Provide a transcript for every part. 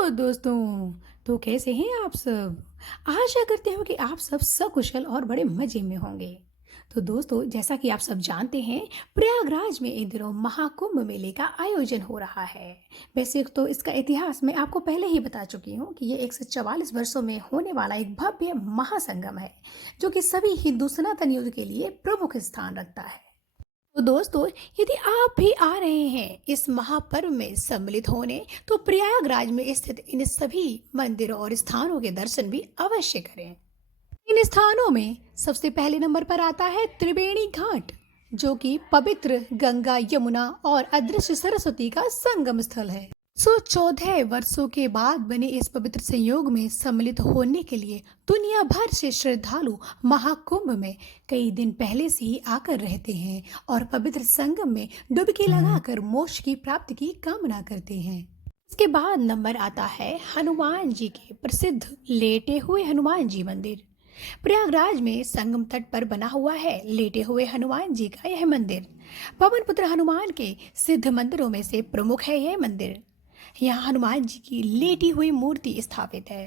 Hello दोस्तों। तो कैसे हैं आप सब? आशा करते हो कि आप सब सकुशल और बड़े मजे में होंगे। तो दोस्तों, जैसा कि आप सब जानते हैं, प्रयागराज में इन दिनों महाकुंभ मेले का आयोजन हो रहा है। वैसे तो इसका इतिहास मैं आपको पहले ही बता चुकी हूँ कि ये 144 वर्षों में होने वाला एक भव्य महासंगम है, जो कि सभी हिंदू सनातन युग के लिए प्रमुख स्थान रखता है। तो दोस्तों, यदि आप भी आ रहे हैं इस महापर्व में सम्मिलित होने, तो प्रयागराज में स्थित इन सभी मंदिरों और स्थानों के दर्शन भी अवश्य करें। इन स्थानों में सबसे पहले नंबर पर आता है त्रिवेणी घाट, जो कि पवित्र गंगा, यमुना और अदृश्य सरस्वती का संगम स्थल है। 114 वर्षों के बाद बने इस पवित्र संयोग में सम्मिलित होने के लिए दुनिया भर से श्रद्धालु महाकुंभ में कई दिन पहले से ही आकर रहते हैं और पवित्र संगम में डुबकी लगाकर मोक्ष की प्राप्ति की कामना करते हैं। इसके बाद नंबर आता है हनुमान जी के प्रसिद्ध लेटे हुए हनुमान जी मंदिर। प्रयागराज में संगम तट पर बना हुआ है लेटे हुए हनुमान जी का यह मंदिर। पवन पुत्र हनुमान के सिद्ध मंदिरों में से प्रमुख है यह मंदिर। यहाँ हनुमान जी की लेटी हुई मूर्ति स्थापित है।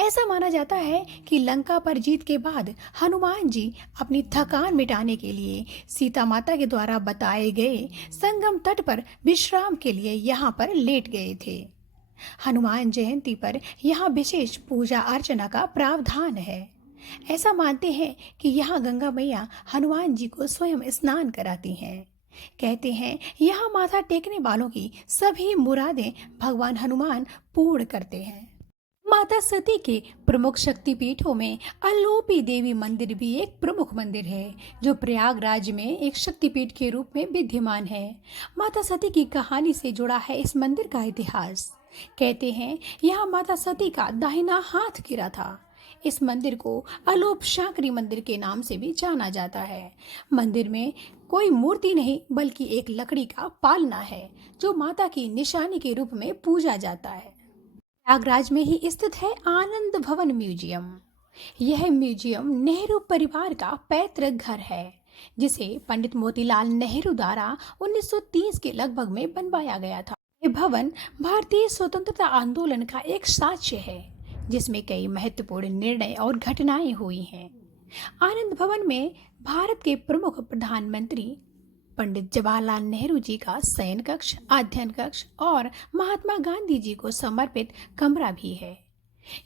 ऐसा माना जाता है कि लंका पर जीत के बाद हनुमान जी अपनी थकान मिटाने के लिए सीता माता के द्वारा बताए गए संगम तट पर विश्राम के लिए यहाँ पर लेट गए थे। हनुमान जयंती पर यहाँ विशेष पूजा अर्चना का प्रावधान है। ऐसा मानते हैं कि यहाँ गंगा मैया हनुमान जी को स्वयं स्नान कराती हैं। कहते हैं यहाँ माथा टेकने वालों की सभी मुरादें भगवान हनुमान पूर्ण करते हैं। माता सती के प्रमुख शक्तिपीठों में अलोपी देवी मंदिर भी एक प्रमुख मंदिर है, जो प्रयागराज में एक शक्तिपीठ के रूप में विद्यमान है। माता सती की कहानी से जुड़ा है इस मंदिर का इतिहास। कहते हैं यहाँ माता सती का दाहिना हाथ गिरा था। इस मंदिर को अलोप शांकरी मंदिर के नाम से भी जाना जाता है। मंदिर में कोई मूर्ति नहीं, बल्कि एक लकड़ी का पालना है, जो माता की निशानी के रूप में पूजा जाता है। प्रयागराज में ही स्थित है आनंद भवन म्यूजियम। यह म्यूजियम नेहरू परिवार का पैतृक घर है, जिसे पंडित मोतीलाल नेहरू द्वारा 1930 के लगभग में बनवाया गया था। यह भवन भारतीय स्वतंत्रता आंदोलन का एक साक्ष्य है, जिसमें कई महत्वपूर्ण निर्णय और घटनाएं हुई हैं। आनंद भवन में भारत के प्रमुख प्रधानमंत्री पंडित जवाहरलाल नेहरू जी का शयन कक्ष, अध्ययन कक्ष और महात्मा गांधी जी को समर्पित कमरा भी है।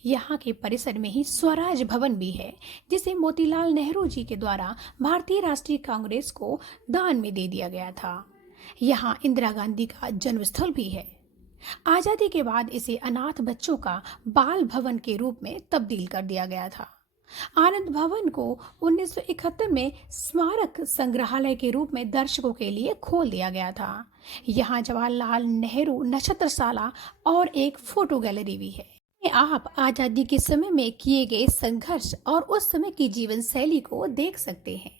यहाँ के परिसर में ही स्वराज भवन भी है, जिसे मोतीलाल नेहरू जी के द्वारा भारतीय राष्ट्रीय कांग्रेस को दान में दे दिया गया था। यहाँ इंदिरा गांधी का जन्मस्थल भी है। आजादी के बाद इसे अनाथ बच्चों का बाल भवन के रूप में तब्दील कर दिया गया था। आनंद भवन को 1971 में स्मारक संग्रहालय के रूप में दर्शकों के लिए खोल दिया गया था। यहाँ जवाहरलाल नेहरू नक्षत्रशाला और एक फोटो गैलरी भी है। आप आजादी के समय में किए गए संघर्ष और उस समय की जीवन शैली को देख सकते हैं।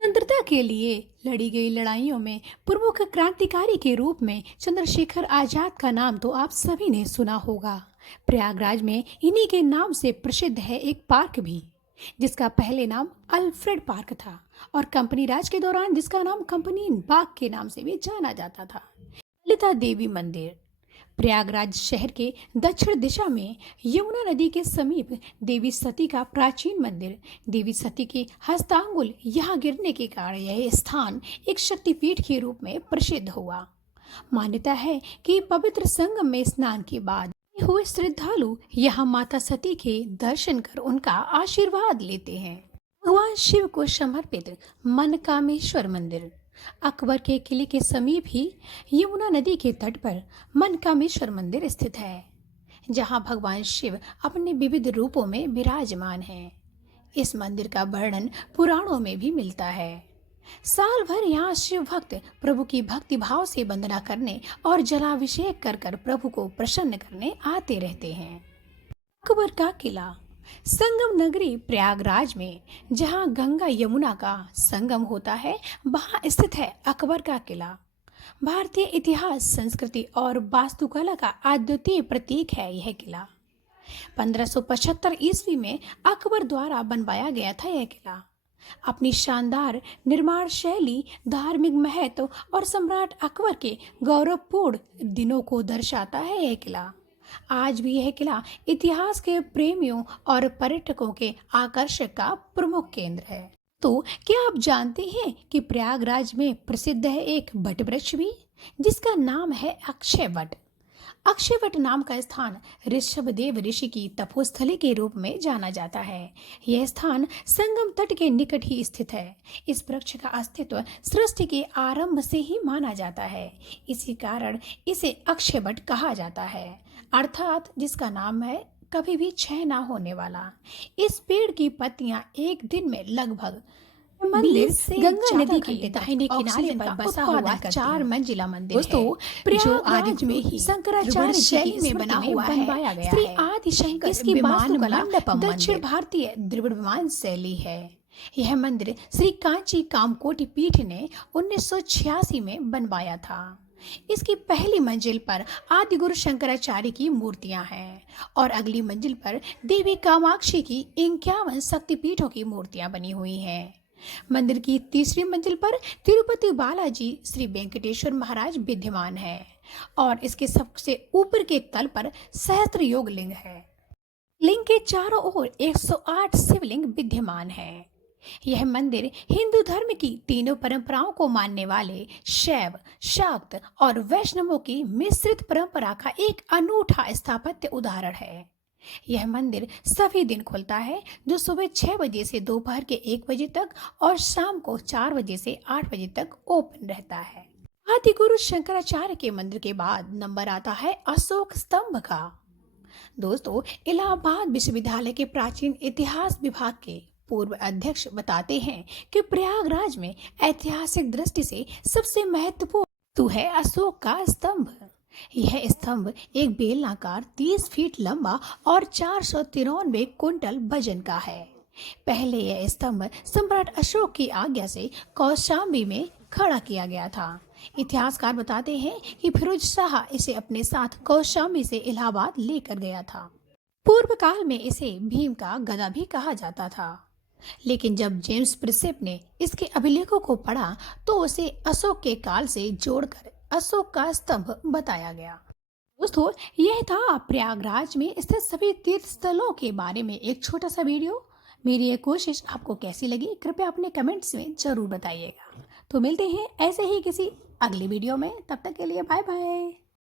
स्वतंत्रता के लिए लड़ी गई लड़ाइयों में प्रमुख क्रांतिकारी के रूप में चंद्रशेखर आजाद का नाम तो आप सभी ने सुना होगा। प्रयागराज में इन्हीं के नाम से प्रसिद्ध है एक पार्क भी, जिसका पहले नाम अल्फ्रेड पार्क था और कंपनी राज के दौरान जिसका नाम कंपनी बाग के नाम से भी जाना जाता था। ललिता देवी मंदिर प्रयागराज शहर के दक्षिण दिशा में यमुना नदी के समीप देवी सती का प्राचीन मंदिर। देवी सती के हस्तांगुल यहाँ गिरने के कारण यह स्थान एक शक्तिपीठ के रूप में प्रसिद्ध हुआ। मान्यता है कि पवित्र संगम में स्नान के बाद हुए श्रद्धालु यहाँ माता सती के दर्शन कर उनका आशीर्वाद लेते हैं। भगवान शिव को समर्पित मनकामेश्वर मंदिर अकबर के किले के समीप ही यमुना नदी के तट पर मनकामेश्वर मंदिर स्थित है, जहां भगवान शिव अपने विविध रूपों में विराजमान हैं। इस मंदिर का वर्णन पुराणों में भी मिलता है। साल भर यहाँ शिव भक्त प्रभु की भक्ति भाव से वंदना करने और जलाभिषेक कर कर प्रभु को प्रसन्न करने आते रहते हैं। अकबर का किला संगम नगरी प्रयागराज में, जहां गंगा यमुना का संगम होता है, वहां स्थित है अकबर का किला। भारतीय इतिहास, संस्कृति और वास्तुकला का अद्वितीय प्रतीक है यह किला। 1575 ईस्वी में अकबर द्वारा बनवाया गया था यह किला। अपनी शानदार निर्माण शैली, धार्मिक महत्व और सम्राट अकबर के गौरवपूर्ण दिनों को दर्शाता है यह किला। आज भी यह किला इतिहास के प्रेमियों और पर्यटकों के आकर्षण का प्रमुख केंद्र है। तो क्या आप जानते हैं कि प्रयागराज में प्रसिद्ध है एक वट वृक्ष भी, जिसका नाम है अक्षय वट। अक्षयवट नाम का स्थान ऋषभदेव ऋषि की तपोस्थली के रूप में जाना जाता है। यह स्थान संगम तट के निकट ही स्थित है। इस वृक्ष का अस्तित्व सृष्टि के आरंभ से ही माना जाता है। इसी कारण इसे अक्षयवट कहा जाता है, अर्थात जिसका नाम है कभी भी क्षय ना होने वाला। इस पेड़ की पत्तियां एक दिन में लगभग मंदिर से गंगा नदी के दाहिने किनारे पर बसा हुआ 4 मंजिला मंदिर दोस्तों जो आज में ही शंकराचार्य शैली में बना हुआ है। श्री आदि शंकर इसकी वास्तुकला दक्षिण भारतीय द्रविड़ विमान शैली है। यह मंदिर श्री कांची कामकोटि पीठ ने 1986 में बनवाया था। इसकी पहली मंजिल पर आदि गुरु शंकराचार्य की मूर्तियां हैं और अगली मंजिल पर देवी कामाक्षी की 51 शक्तिपीठों की मूर्तियां बनी हुई हैं। मंदिर की तीसरी मंजिल पर तिरुपति बालाजी श्री वेंकटेश्वर महाराज विद्यमान है और इसके सबसे ऊपर के तल पर सहस्त्र योग लिंग है। लिंग के चारों ओर 108 शिवलिंग विद्यमान है। यह मंदिर हिंदू धर्म की तीनों परंपराओं को मानने वाले शैव, शाक्त और वैष्णवों की मिश्रित परंपरा का एक अनूठा स्थापत्य उदाहरण है। यह मंदिर सभी दिन खुलता है, जो सुबह 6 बजे से दोपहर के 1 बजे तक और शाम को 4 बजे से 8 बजे तक ओपन रहता है। आदि गुरु शंकराचार्य के मंदिर के बाद नंबर आता है अशोक स्तंभ का। दोस्तों इलाहाबाद विश्वविद्यालय के प्राचीन इतिहास विभाग के पूर्व अध्यक्ष बताते हैं कि प्रयागराज में ऐतिहासिक दृष्टि से सबसे महत्वपूर्ण तो है अशोक का स्तंभ। यह स्तंभ एक बेलनाकार 30 फीट लंबा और 493 कुंटल वजन का है। पहले यह स्तंभ सम्राट अशोक की आज्ञा से कौशाम्बी में खड़ा किया गया था। इतिहासकार बताते हैं कि फिरोज शाह इसे अपने साथ कौशाम्बी से इलाहाबाद लेकर गया था। पूर्व काल में इसे भीम का गदा भी कहा जाता था, लेकिन जब जेम्स प्रिसेप ने इसके अभिलेखों को पढ़ा तो उसे अशोक के काल से जोड़कर अशोक का स्तंभ बताया गया। दोस्तों यह था प्रयागराज में स्थित सभी तीर्थ स्थलों के बारे में एक छोटा सा वीडियो। मेरी ये कोशिश आपको कैसी लगी कृपया अपने कमेंट्स में जरूर बताइएगा। तो मिलते हैं ऐसे ही किसी अगली वीडियो में, तब तक के लिए बाय बाय।